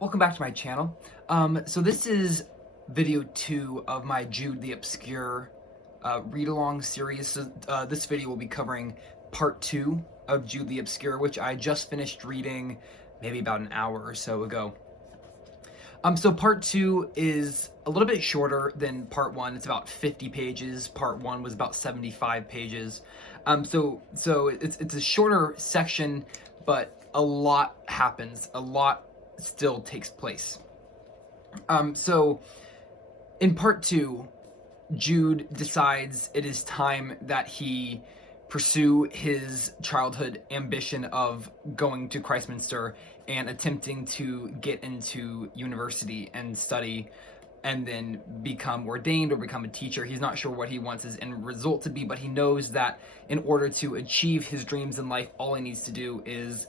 Welcome back to my channel. So this is video 2 of my Jude the Obscure read-along series. So this video will be covering part 2 of Jude the Obscure, which I just finished reading maybe about an hour or so ago. So part 2 is a little bit shorter than part 1. It's about 50 pages. Part 1 was about 75 pages. So it's a shorter section, but a lot happens. A lot still takes place. So in part 2, Jude decides it is time that he pursue his childhood ambition of going to Christminster and attempting to get into university and study and then become ordained or become a teacher. He's not sure what he wants his end result to be, but he knows that in order to achieve his dreams in life, all he needs to do is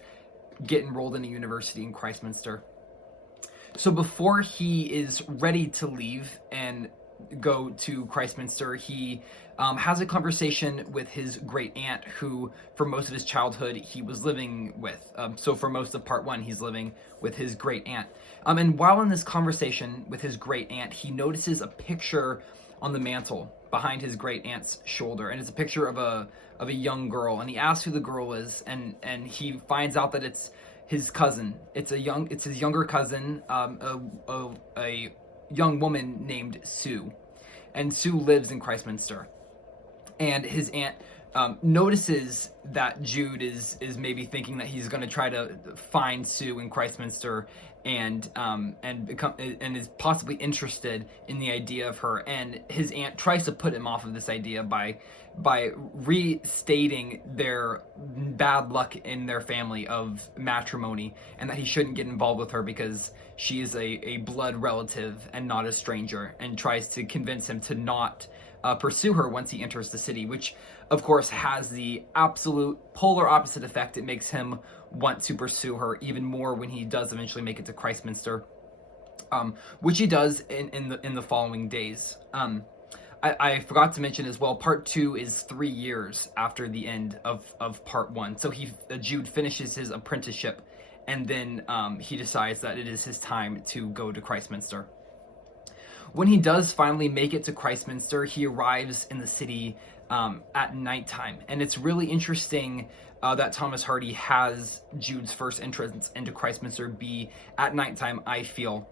get enrolled in a university in Christminster. So before he is ready to leave and go to Christminster, he has a conversation with his great aunt, who for most of his childhood he was living with. So for most of part 1, he's living with his great aunt. And while in this conversation with his great aunt, he notices a picture on the mantle behind his great aunt's shoulder, and it's a picture of a young girl. And he asks who the girl is, and he finds out that it's his cousin. It's his younger cousin, a young woman named Sue, and Sue lives in Christminster. And his aunt notices that Jude is maybe thinking that he's going to try to find Sue in Christminster and is possibly interested in the idea of her. And his aunt tries to put him off of this idea by restating their bad luck in their family of matrimony, and that he shouldn't get involved with her because she is a blood relative and not a stranger, and tries to convince him to not pursue her once he enters the city, which of course has the absolute polar opposite effect. It makes him want to pursue her even more when he does eventually make it to Christminster, which he does in the following days. I forgot to mention as well, part 2 is 3 years after the end of part 1. So Jude finishes his apprenticeship, and then he decides that it is his time to go to Christminster. When he does finally make it to Christminster, he arrives in the city at nighttime. And it's really interesting that Thomas Hardy has Jude's first entrance into Christminster be at nighttime, I feel,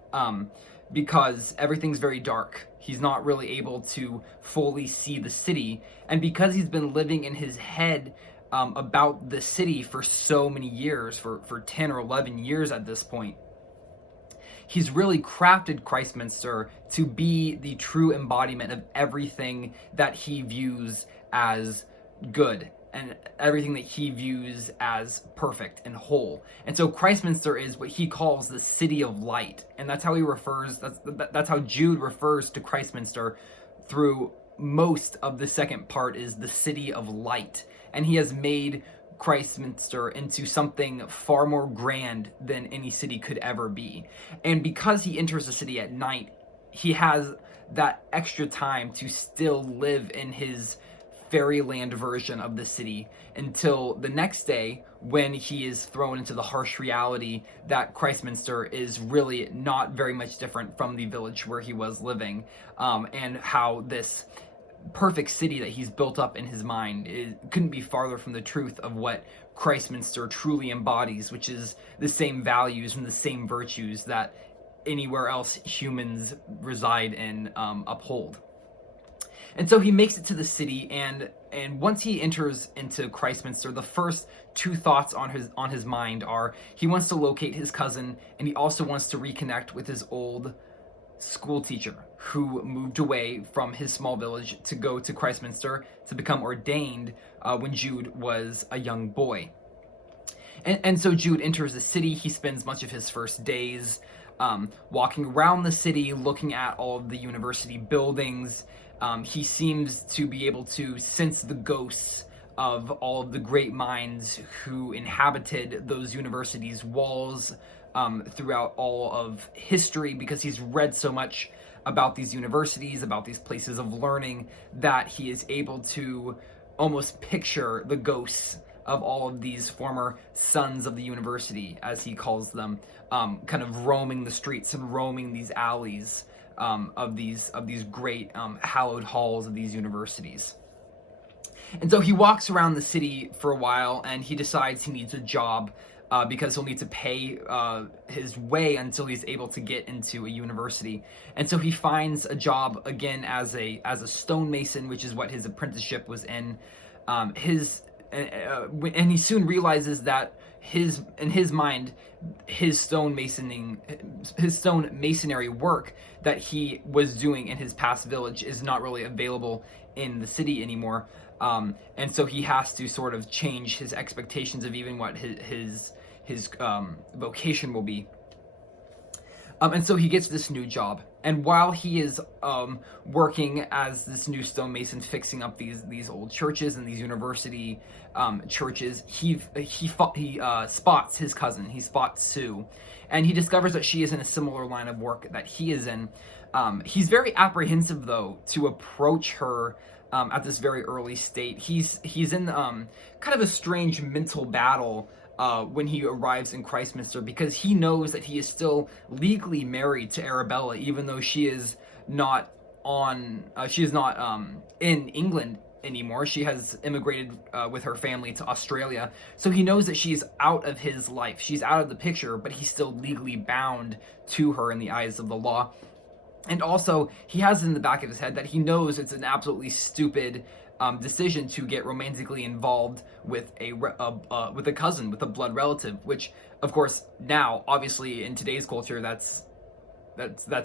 because everything's very dark. He's not really able to fully see the city. And because he's been living in his head about the city for so many years, for 10 or 11 years at this point, he's really crafted Christminster to be the true embodiment of everything that he views as good and everything that he views as perfect and whole. And so Christminster is what he calls the city of light. And that's how he refers, that's how Jude refers to Christminster through most of the second part, is the city of light. And he has made Christminster into something far more grand than any city could ever be. And because he enters the city at night, he has that extra time to still live in his fairyland version of the city until the next day, when he is thrown into the harsh reality that Christminster is really not very much different from the village where he was living, and how this perfect city that he's built up in his mind couldn't be farther from the truth of what Christminster truly embodies, which is the same values and the same virtues that anywhere else humans reside and uphold. And so he makes it to the city, and once he enters into Christminster, the first 2 thoughts on his mind are he wants to locate his cousin, and he also wants to reconnect with his old school teacher who moved away from his small village to go to Christminster to become ordained when Jude was a young boy. And so Jude enters the city. He spends much of his first days walking around the city, looking at all of the university buildings. He seems to be able to sense the ghosts of all of the great minds who inhabited those universities' walls throughout all of history, because he's read so much about these universities, about these places of learning, that he is able to almost picture the ghosts of all of these former sons of the university, as he calls them, kind of roaming the streets and roaming these alleys of these great hallowed halls of these universities. And so he walks around the city for a while, and he decides he needs a job because he'll need to pay his way until he's able to get into a university. And so he finds a job again as a stonemason, which is what his apprenticeship was in. And he soon realizes that in his mind, his stone masonry work that he was doing in his past village is not really available in the city anymore. And so he has to sort of change his expectations of even what his vocation will be. And so he gets this new job, and while he is working as this new stonemason, fixing up these old churches and these university churches, he spots his cousin. He spots Sue, and he discovers that she is in a similar line of work that he is in. He's very apprehensive, though, to approach her at this very early state. He's in kind of a strange mental battle when he arrives in Christminster, because he knows that he is still legally married to Arabella, even though she is not in England anymore. She has immigrated with her family to Australia. So he knows that she's out of his life. She's out of the picture, but he's still legally bound to her in the eyes of the law. And also, he has in the back of his head that he knows it's an absolutely stupid decision to get romantically involved with a cousin, with a blood relative, which, of course, now, obviously, in today's culture, that's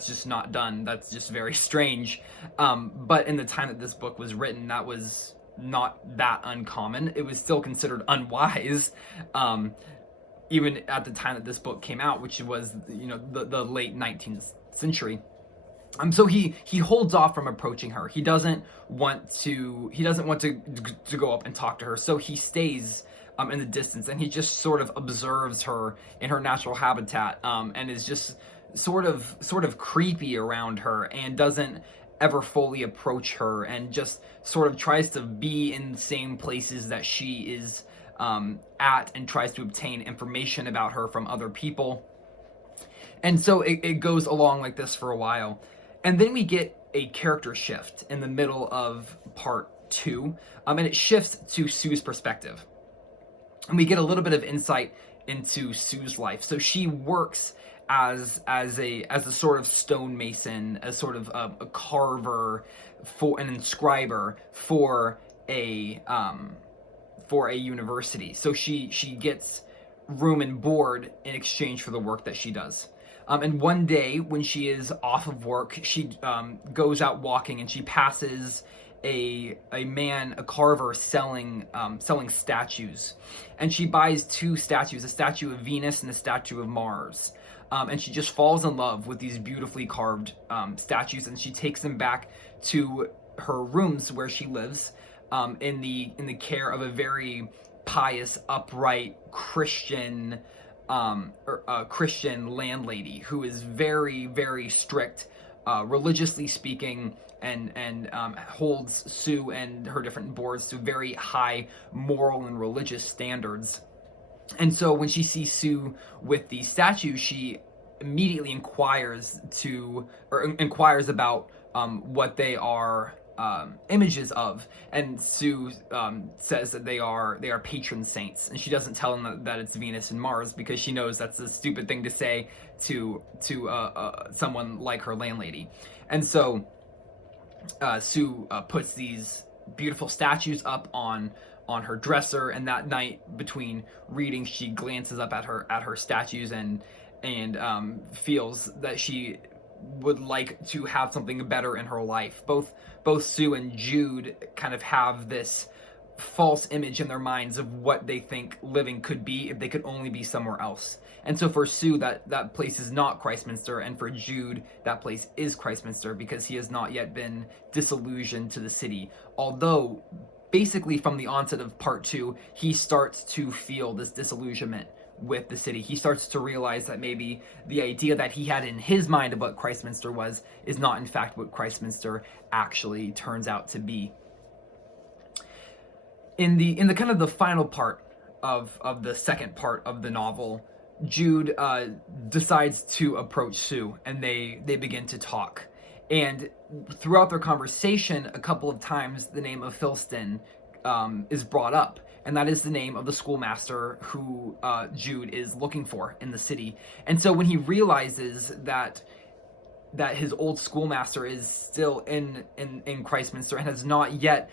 just not done. That's just very strange. But in the time that this book was written, that was not that uncommon. It was still considered unwise, even at the time that this book came out, which was, the late 19th century. So he holds off from approaching her. He doesn't want to go up and talk to her. So he stays in the distance, and he just sort of observes her in her natural habitat, and is just sort of creepy around her, and doesn't ever fully approach her, and just sort of tries to be in the same places that she is at, and tries to obtain information about her from other people. And so it goes along like this for a while. And then we get a character shift in the middle of part 2, and it shifts to Sue's perspective. And we get a little bit of insight into Sue's life. So she works as a sort of stonemason, as sort of a carver, for an inscriber for a university. So she gets room and board in exchange for the work that she does. And one day, when she is off of work, she goes out walking, and she passes a carver selling statues, and she buys 2 statues, a statue of Venus and a statue of Mars. And she just falls in love with these beautifully carved statues, and she takes them back to her rooms where she lives, in the care of a very pious, upright Christian Christian landlady who is very, very strict, religiously speaking, and holds Sue and her different boards to very high moral and religious standards. And so when she sees Sue with these statues, she immediately inquires about what they are images of, and Sue says that they are patron saints, and she doesn't tell him that it's Venus and Mars, because she knows that's a stupid thing to say to someone like her landlady. And so Sue puts these beautiful statues up on her dresser, and that night between readings, she glances up at her statues and feels that she would like to have something better in her life. Both Sue and Jude kind of have this false image in their minds of what they think living could be if they could only be somewhere else. And so for Sue, that place is not Christminster, and for Jude, that place is Christminster, because he has not yet been disillusioned to the city. Although, basically from the onset of part 2, he starts to feel this disillusionment with the city. He starts to realize that maybe the idea that he had in his mind of what Christminster was is not in fact what Christminster actually turns out to be. In the kind of the final part of the second part of the novel, Jude decides to approach Sue, and they begin to talk. And throughout their conversation, a couple of times the name of Filston is brought up, and that is the name of the schoolmaster who Jude is looking for in the city. And so when he realizes that his old schoolmaster is still in Christminster and has not yet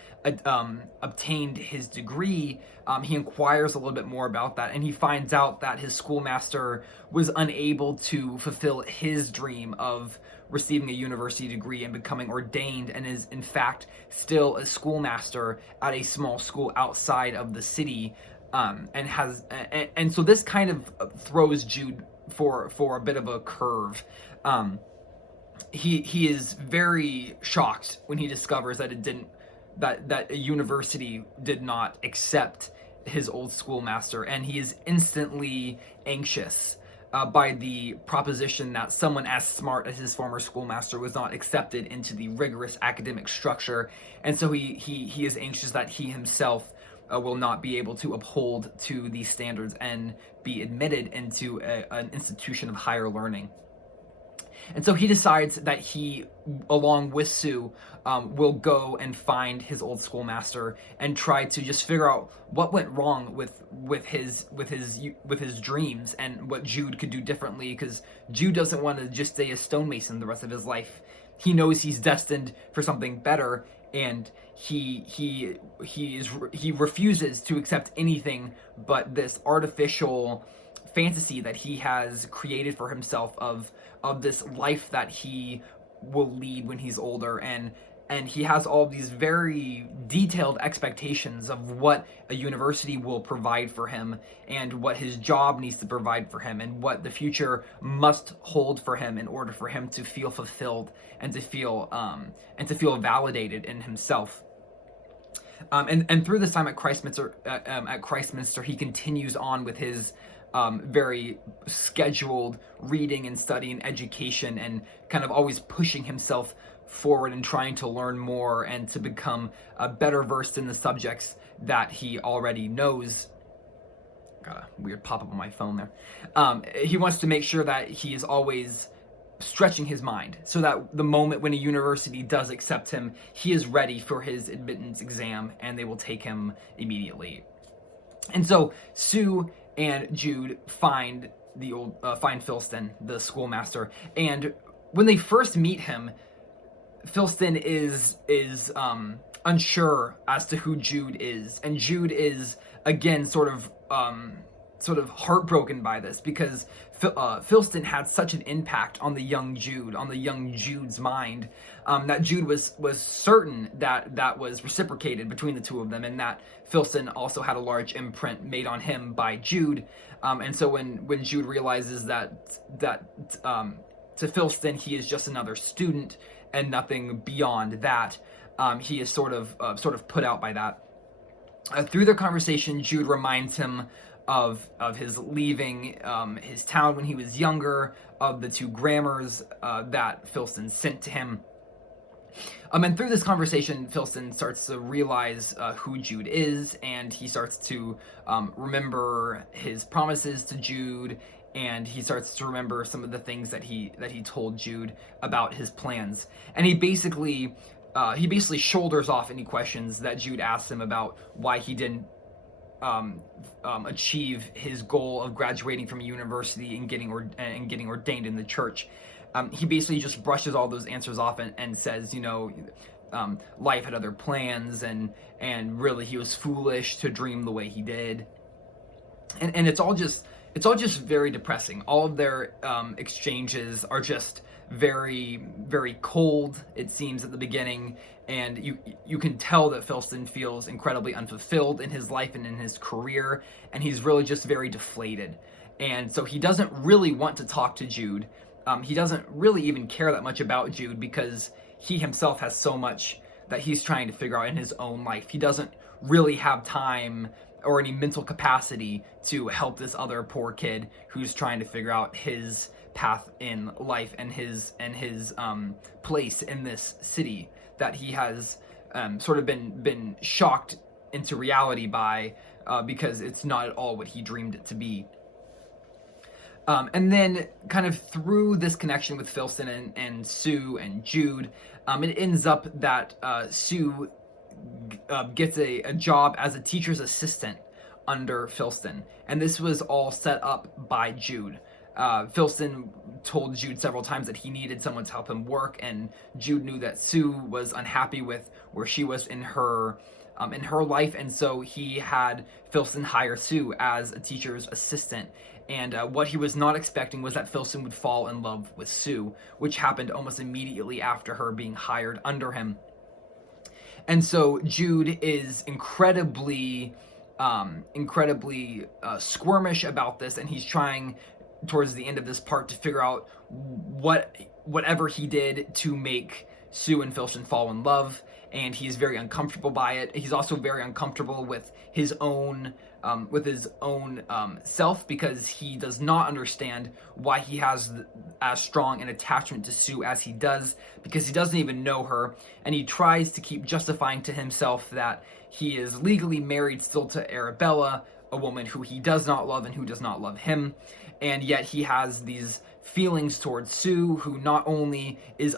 obtained his degree, he inquires a little bit more about that, and he finds out that his schoolmaster was unable to fulfill his dream of receiving a university degree and becoming ordained, and is in fact still a schoolmaster at a small school outside of the city, and so this kind of throws Jude for a bit of a curve. He is very shocked when he discovers that that a university did not accept his old schoolmaster, and he is instantly anxious by the proposition that someone as smart as his former schoolmaster was not accepted into the rigorous academic structure. And so he is anxious that he himself will not be able to uphold to these standards and be admitted into an institution of higher learning. And so he decides that he, along with Sue, will go and find his old schoolmaster and try to just figure out what went wrong with his dreams and what Jude could do differently, because Jude doesn't want to just stay a stonemason the rest of his life. He knows he's destined for something better, and he refuses to accept anything but this artificial fantasy that he has created for himself of this life that he will lead when he's older, and he has all these very detailed expectations of what a university will provide for him, and what his job needs to provide for him, and what the future must hold for him in order for him to feel fulfilled and to feel validated in himself. And through this time at Christminster, he continues on with his very scheduled reading and study and education, and kind of always pushing himself forward and trying to learn more and to become better versed in the subjects that he already knows. Got a weird pop-up on my phone there. He wants to make sure that he is always stretching his mind, so that the moment when a university does accept him, he is ready for his admittance exam and they will take him immediately. And so Sue and Jude find Filston, the schoolmaster, and when they first meet him, Filston is unsure as to who Jude is, and Jude is again sort of heartbroken by this, because Filston had such an impact on the young Jude's mind, that Jude was certain that was reciprocated between the two of them, and that Filston also had a large imprint made on him by Jude. And so when Jude realizes that to Filston he is just another student and nothing beyond that, he is sort of put out by that. Through their conversation, Jude reminds him of his leaving his town when he was younger, of the 2 grammars that Filston sent to him. And through this conversation, Filston starts to realize who Jude is, and he starts to remember his promises to Jude, and he starts to remember some of the things that he told Jude about his plans. And he basically shoulders off any questions that Jude asked him about why he didn't achieve his goal of graduating from a university and getting ordained in the church. He basically just brushes all those answers off and says, life had other plans, and really he was foolish to dream the way he did. And it's all just very depressing. All of their exchanges are just very, very cold, it seems, at the beginning, and you can tell that Filston feels incredibly unfulfilled in his life and in his career, and he's really just very deflated. And so he doesn't really want to talk to Jude. He doesn't really even care that much about Jude, because he himself has so much that he's trying to figure out in his own life. He doesn't really have time or any mental capacity to help this other poor kid who's trying to figure out his path in life and his place in this city that he has sort of been shocked into reality by because it's not at all what he dreamed it to be. And then kind of through this connection with Filston and Sue and Jude, it ends up that Sue gets a job as a teacher's assistant under Filston. And this was all set up by Jude. Filston told Jude several times that he needed someone to help him work, and Jude knew that Sue was unhappy with where she was in her life, and so he had Filston hire Sue as a teacher's assistant. And what he was not expecting was that Filston would fall in love with Sue, which happened almost immediately after her being hired under him. And so Jude is incredibly squirmish about this, and he's trying towards the end of this part to figure out whatever he did to make Sue and Filston fall in love, and he's very uncomfortable by it. He's also very uncomfortable with his own self, because he does not understand why he has as strong an attachment to Sue as he does, because he doesn't even know her, and he tries to keep justifying to himself that he is legally married still to Arabella, a woman who he does not love and who does not love him, and yet he has these feelings towards Sue, who not only is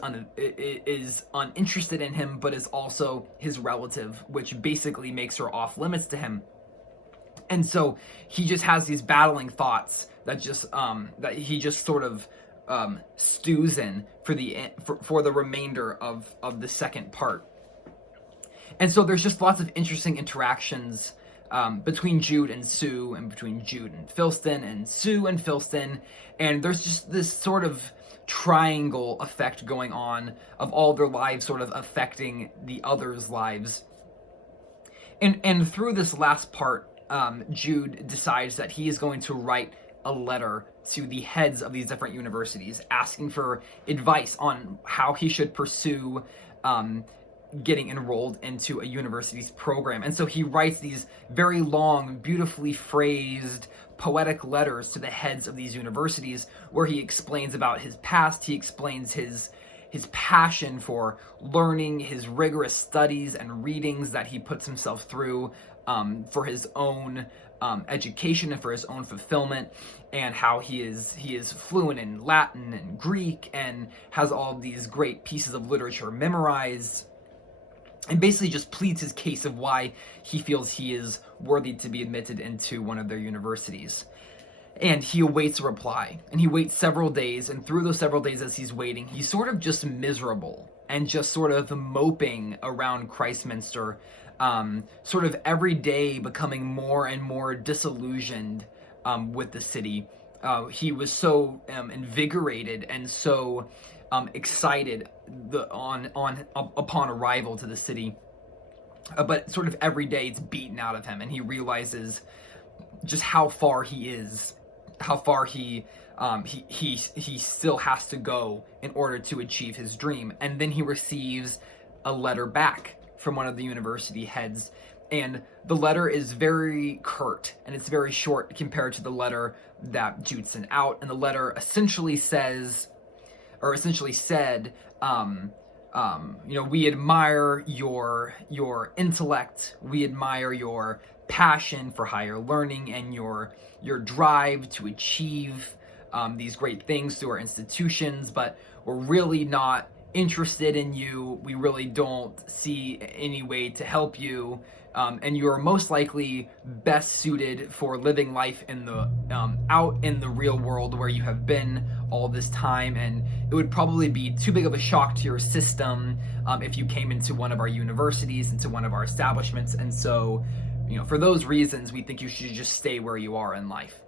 uninterested in him, but is also his relative, which basically makes her off limits to him. And so he just has these battling thoughts that he just sort of stews in for the remainder of the second part. And so there's just lots of interesting interactions between Jude and Sue, and between Jude and Filston, and Sue and Filston, and there's just this sort of triangle effect going on of all their lives sort of affecting the others' lives. And through this last part, Jude decides that he is going to write a letter to the heads of these different universities, asking for advice on how he should pursue getting enrolled into a university's program. And so he writes these very long, beautifully phrased, poetic letters to the heads of these universities, where he explains about his past, he explains his passion for learning, his rigorous studies and readings that he puts himself through for his own education and for his own fulfillment, and how he is fluent in Latin and Greek and has all these great pieces of literature memorized, and basically just pleads his case of why he feels he is worthy to be admitted into one of their universities. And he awaits a reply, and he waits several days, and through those several days as he's waiting, he's sort of just miserable and just sort of moping around Christminster, sort of every day becoming more and more disillusioned with the city. He was so invigorated and so excited upon arrival to the city, but sort of every day it's beaten out of him, and he realizes just how far he is, how far he still has to go in order to achieve his dream. And then he receives a letter back from one of the university heads, and the letter is very curt and it's very short compared to the letter that Jude sent out. And the letter essentially said, we admire your intellect, we admire your passion for higher learning, and your drive to achieve these great things through our institutions, but we're really not interested in you. We really don't see any way to help you, and you are most likely best suited for living life in the out in the real world where you have been all this time, and it would probably be too big of a shock to your system if you came into one of our universities, into one of our establishments. And so, for those reasons, we think you should just stay where you are in life.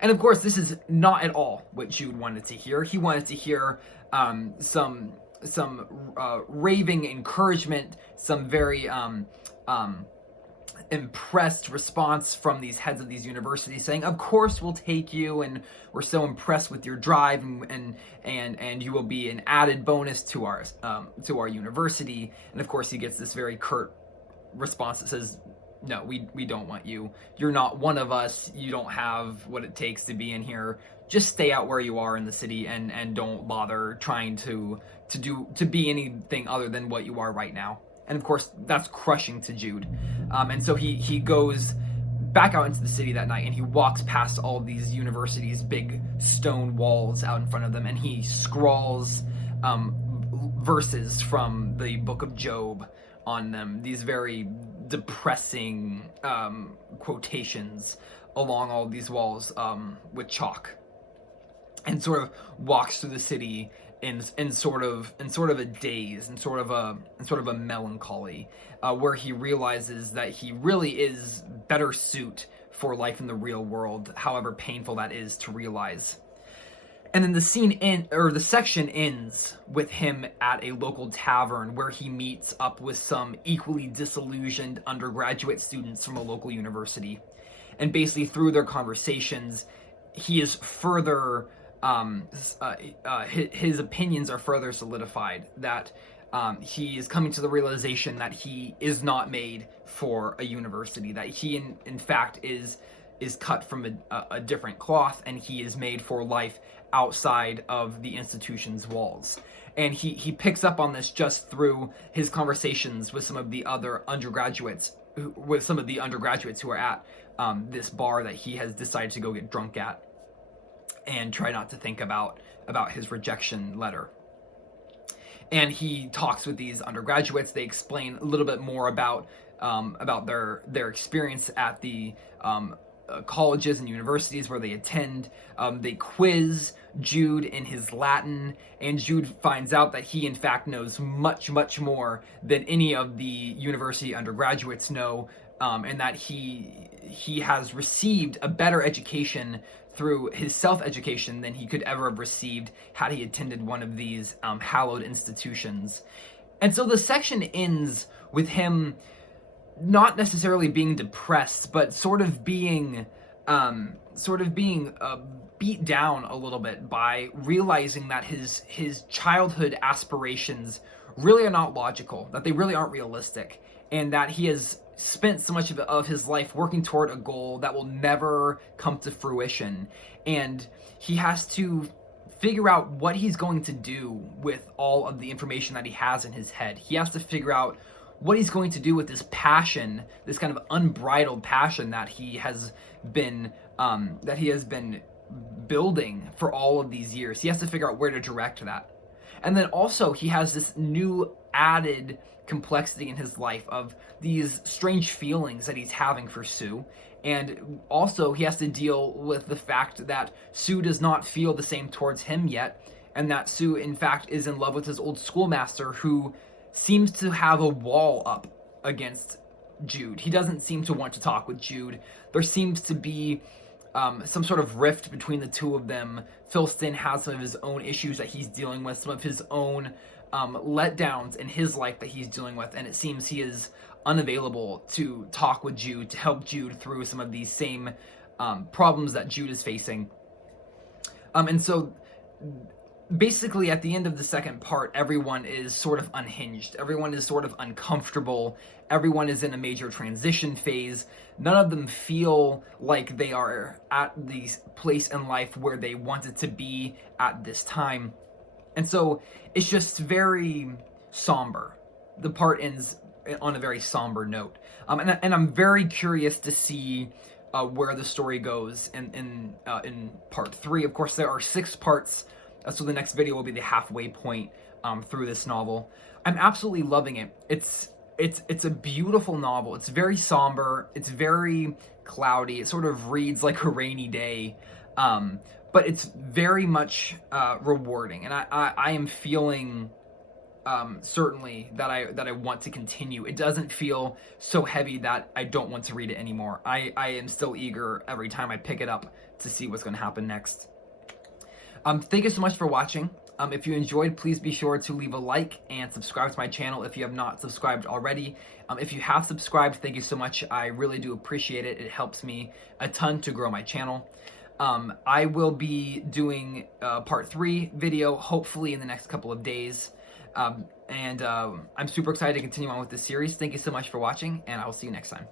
And of course, this is not at all what Jude wanted to hear. He wanted to hear some raving encouragement, some very impressed response from these heads of these universities, saying, "Of course we'll take you, and we're so impressed with your drive, and you will be an added bonus to our university." And of course, he gets this very curt response that says, "No, we don't want you. You're not one of us. You don't have what it takes to be in here. Just stay out where you are in the city, and don't bother trying to be anything other than what you are right now." And of course, that's crushing to Jude. And so he goes back out into the city that night, and he walks past all these universities' big stone walls out in front of them, and he scrawls verses from the book of Job on them, these very depressing quotations along all these walls with chalk, and sort of walks through the city in sort of a daze, in sort of a melancholy, where he realizes that he really is better suit for life in the real world, however painful that is to realize. And then the section ends with him at a local tavern where he meets up with some equally disillusioned undergraduate students from a local university. And basically through their conversations, he is further, his opinions are further solidified, that he is coming to the realization that he is not made for a university, that he in fact is cut from a different cloth, and he is made for life outside of the institution's walls. And he picks up on this just through his conversations with some of the other undergraduates, who are at this bar that he has decided to go get drunk at, and try not to think about his rejection letter. And he talks with these undergraduates. They explain a little bit more about their experience at the colleges and universities where they attend. They quiz Jude in his Latin, and Jude finds out that he in fact knows much, much more than any of the university undergraduates know, and that he has received a better education through his self-education than he could ever have received had he attended one of these hallowed institutions. And so the section ends with him not necessarily being depressed, but sort of being beat down a little bit by realizing that his childhood aspirations really are not logical, that they really aren't realistic, and that he has spent so much of his life working toward a goal that will never come to fruition, and he has to figure out what he's going to do with all of the information that he has in his head. He has to figure out what he's going to do with this passion, this kind of unbridled passion that he has been building for all of these years. He has to figure out where to direct that. And then also he has this new added complexity in his life of these strange feelings that he's having for Sue. And also he has to deal with the fact that Sue does not feel the same towards him yet, and that Sue in fact is in love with his old schoolmaster, who seems to have a wall up against Jude. He doesn't seem to want to talk with Jude. There seems to be some sort of rift between the two of them. Philston has some of his own issues that he's dealing with, some of his own letdowns in his life that he's dealing with, and it seems he is unavailable to talk with Jude, to help Jude through some of these same problems that Jude is facing. And so basically at the end of the second part, everyone is sort of unhinged. Everyone is sort of uncomfortable. Everyone is in a major transition phase. None of them feel like they are at the place in life where they wanted to be at this time. And so it's just very somber. The part ends on a very somber note. And I'm very curious to see where the story goes in part 3. Of course, there are 6 parts. So the next video will be the halfway point through this novel. I'm absolutely loving it. It's a beautiful novel. It's very somber. It's very cloudy. It sort of reads like a rainy day, but it's very much rewarding. And I am feeling certainly that I want to continue. It doesn't feel so heavy that I don't want to read it anymore. I am still eager every time I pick it up to see what's going to happen next. Thank you so much for watching. If you enjoyed, please be sure to leave a like and subscribe to my channel if you have not subscribed already. If you have subscribed, thank you so much. I really do appreciate it. It helps me a ton to grow my channel. I will be doing part 3 video, hopefully in the next couple of days. I'm super excited to continue on with this series. Thank you so much for watching, and I will see you next time.